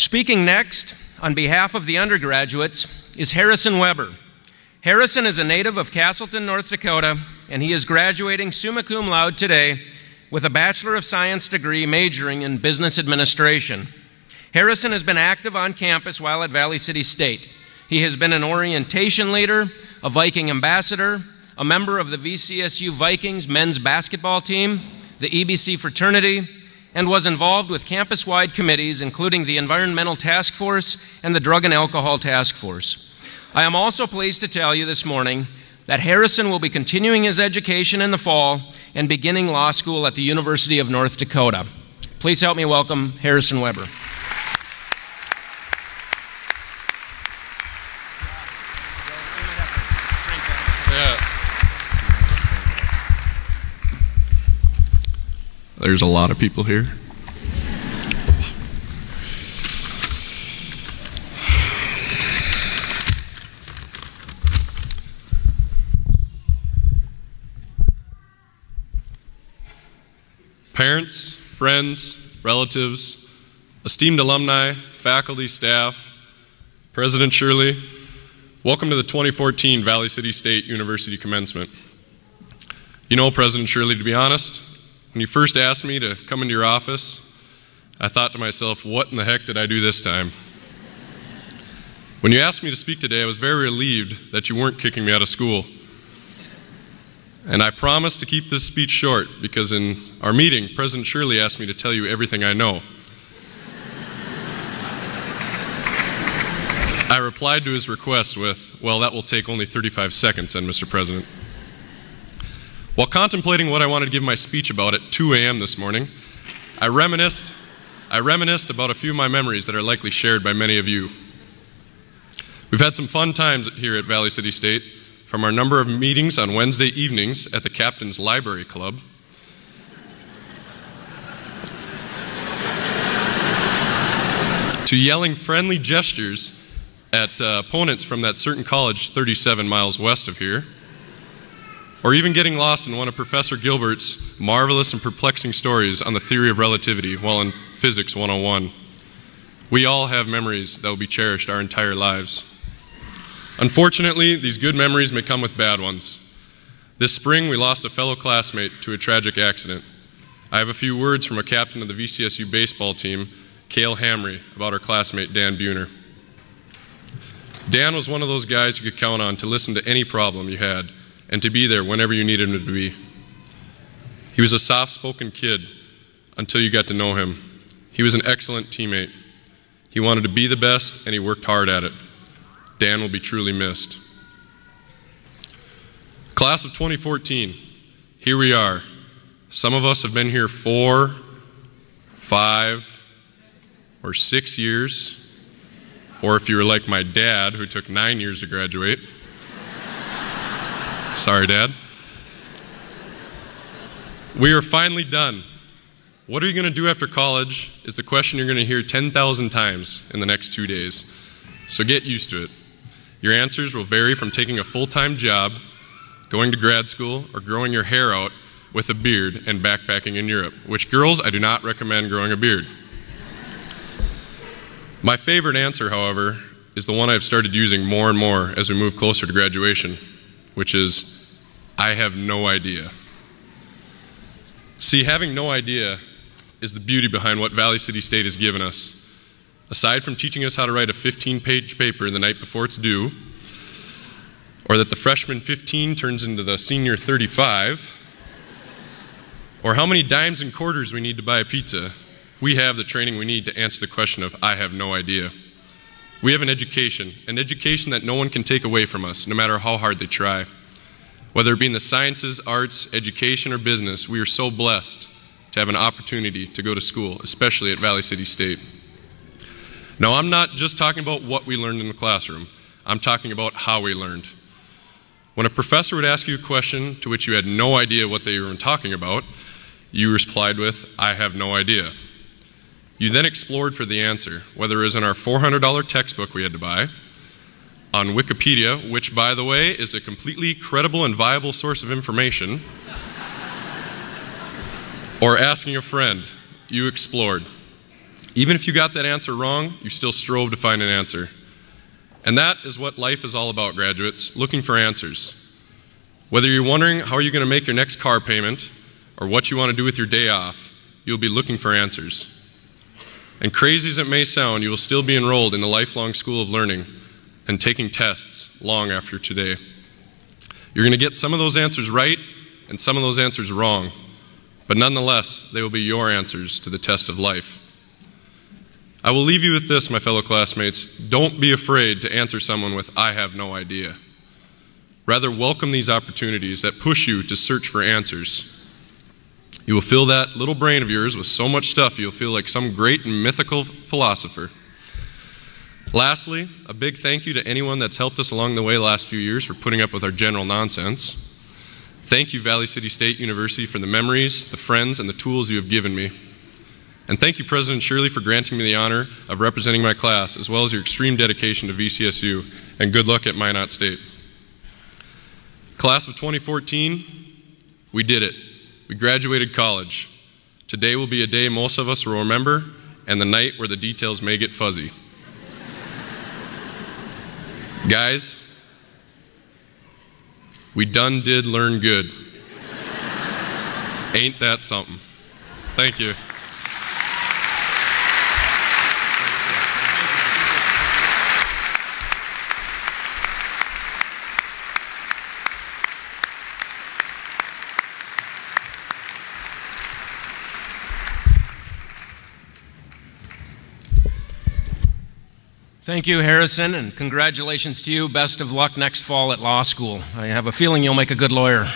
Speaking next, on behalf of the undergraduates, is Harrison Weber. Harrison is a native of Castleton, North Dakota, and he is graduating summa cum laude today with a Bachelor of Science degree majoring in Business Administration. Harrison has been active on campus while at Valley City State. He has been an orientation leader, a Viking ambassador, a member of the VCSU Vikings men's basketball team, the EBC fraternity, and was involved with campus-wide committees, including the Environmental Task Force and the Drug and Alcohol Task Force. I am also pleased to tell you this morning that Harrison will be continuing his education in the fall and beginning law school at the University of North Dakota. Please help me welcome Harrison Weber. There's a lot of people here. Parents, friends, relatives, esteemed alumni, faculty, staff, President Shirley, welcome to the 2014 Valley City State University Commencement. You know, President Shirley, to be honest, when you first asked me to come into your office, I thought to myself, what in the heck did I do this time? When you asked me to speak today, I was very relieved that you weren't kicking me out of school. And I promised to keep this speech short because in our meeting, President Shirley asked me to tell you everything I know. I replied to his request with, well, that will take only 35 seconds then, Mr. President. While contemplating what I wanted to give my speech about at 2 a.m. this morning, I reminisced about a few of my memories that are likely shared by many of you. We've had some fun times here at Valley City State, from our number of meetings on Wednesday evenings at the Captain's Library Club, to yelling friendly gestures at opponents from that certain college 37 miles west of here, or even getting lost in one of Professor Gilbert's marvelous and perplexing stories on the theory of relativity while in Physics 101. We all have memories that will be cherished our entire lives. Unfortunately, these good memories may come with bad ones. This spring, we lost a fellow classmate to a tragic accident. I have a few words from a captain of the VCSU baseball team, Cale Hamry, about our classmate Dan Buhner. Dan was one of those guys you could count on to listen to any problem you had and to be there whenever you needed him to be. He was a soft-spoken kid until you got to know him. He was an excellent teammate. He wanted to be the best, and he worked hard at it. Dan will be truly missed. Class of 2014, here we are. Some of us have been here 4, 5, or 6 years, or if you were like my dad, who took 9 years to graduate. Sorry, Dad. We are finally done. What are you going to do after college is the question you're going to hear 10,000 times in the next 2 days. So get used to it. Your answers will vary from taking a full-time job, going to grad school, or growing your hair out with a beard and backpacking in Europe, which, girls, I do not recommend growing a beard. My favorite answer, however, is the one I've started using more and more as we move closer to graduation, which is, I have no idea. See, having no idea is the beauty behind what Valley City State has given us. Aside from teaching us how to write a 15-page paper the night before it's due, or that the freshman 15 turns into the senior 35, or how many dimes and quarters we need to buy a pizza, we have the training we need to answer the question of, I have no idea. We have an education that no one can take away from us, no matter how hard they try. Whether it be in the sciences, arts, education, or business, we are so blessed to have an opportunity to go to school, especially at Valley City State. Now, I'm not just talking about what we learned in the classroom. I'm talking about how we learned. When a professor would ask you a question to which you had no idea what they were talking about, you replied with, I have no idea. You then explored for the answer, whether it was in our $400 textbook we had to buy, on Wikipedia, which, by the way, is a completely credible and viable source of information, or asking a friend. You explored. Even if you got that answer wrong, you still strove to find an answer. And that is what life is all about, graduates, looking for answers. Whether you're wondering how you're going to make your next car payment or what you want to do with your day off, you'll be looking for answers. And crazy as it may sound, you will still be enrolled in the lifelong school of learning and taking tests long after today. You're going to get some of those answers right and some of those answers wrong, but nonetheless, they will be your answers to the test of life. I will leave you with this, my fellow classmates. Don't be afraid to answer someone with, "I have no idea." Rather, welcome these opportunities that push you to search for answers. You will fill that little brain of yours with so much stuff you'll feel like some great and mythical philosopher. Lastly, a big thank you to anyone that's helped us along the way the last few years for putting up with our general nonsense. Thank you, Valley City State University, for the memories, the friends, and the tools you have given me. And thank you, President Shirley, for granting me the honor of representing my class, as well as your extreme dedication to VCSU, and good luck at Minot State. Class of 2014, we did it. We graduated college. Today will be a day most of us will remember, and the night where the details may get fuzzy. Guys, we done did learn good. Ain't that something? Thank you. Thank you, Harrison, and congratulations to you. Best of luck next fall at law school. I have a feeling you'll make a good lawyer.